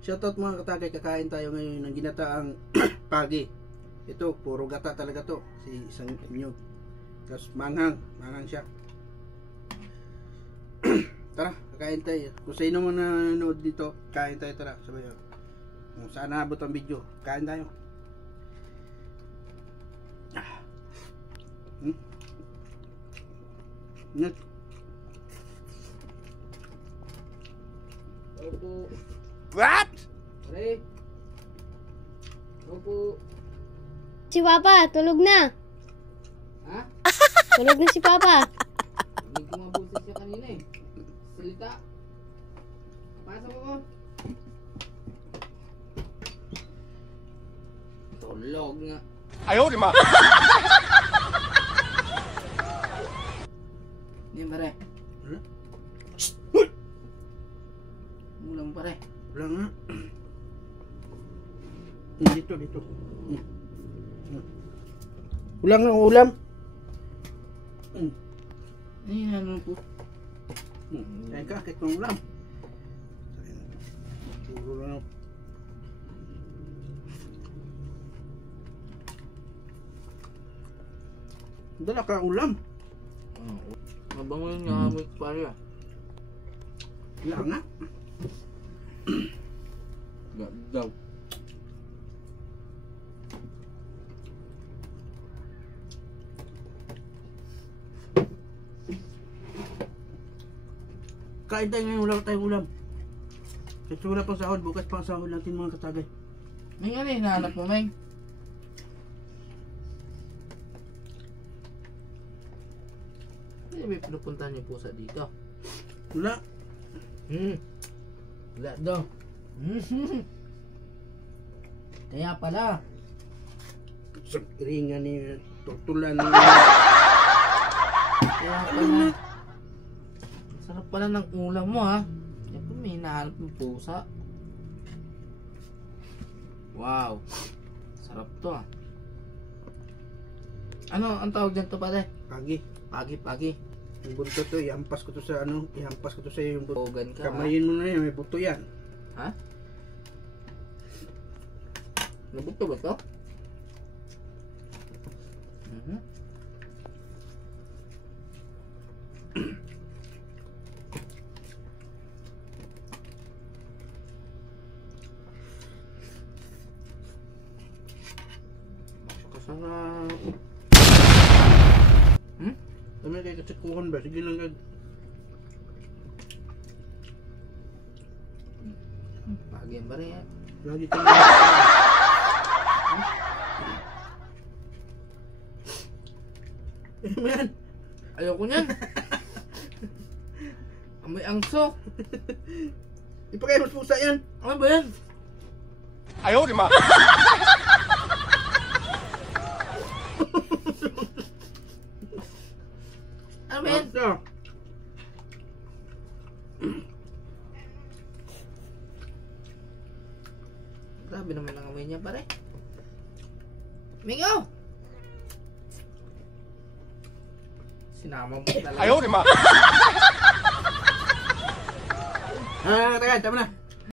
Shoutout mga katagay, kakain tayo ngayon ng ginataang pagi. Ito, puro gata talaga to. Si isang nyug. Tapos manghang siya. Tara, kakain tayo. Kung sino mo nanonood dito, kain tayo, tara. Sabayan. Kung saan naabot ang video, kain tayo. Opo. What? Pare. Opo. Si Papa, tulog na. Ha? Tulog na si Papa. Hindi ko mabuti siya kanina eh. Salita. Pasok ako. Tulog nga. Ayaw, di ma. Hindi pare. Ulam pare. Wala nga. Dito. Wala nga ulam. Ay, ano po? Kaya ka, kahit ng ulam. Puro lang. Dala ka ulam. Mabango yun nga amoy pare ah. Wala nga. Daw. Kain tayo ngayon, wala tayong ulam. Kasi wala pang sahod, bukas pang sahod natin mga katagay. May ano hinahanap mo, Meng? Hindi may pinupuntahan yung pusa dito. Wala. Wala daw. Kaya pala. Sa ringan ni tutulan. Kaya pala. Sarap pala ng ulam mo ha. Kaya pa may hinahanap yung pusa. Wow. Sarap to ah. Ano ang tawag dyan to pare? Pagi. Pagi. Yung buntot to, ihampas ko to sa ano, ihampas ko to sa yung buntot. Bogan ka ha? Kamayin mo na yan, may buto yan. Ha? Nabuto ba to? Kasarap. Dami kayo katsikuhan ba? Sige lang kag. Pagi yan ba rin yan? Lagi ka man. Ayoko niyan. Amoy angso. Ipagay mas pusa yan. Ano ba yan? Ayaw, di ma. Ano ba yan? Grabe naman ang amoy niya pare. Mingo! Sinama mo talaga. Ayaw, di ma. Teka, tama na.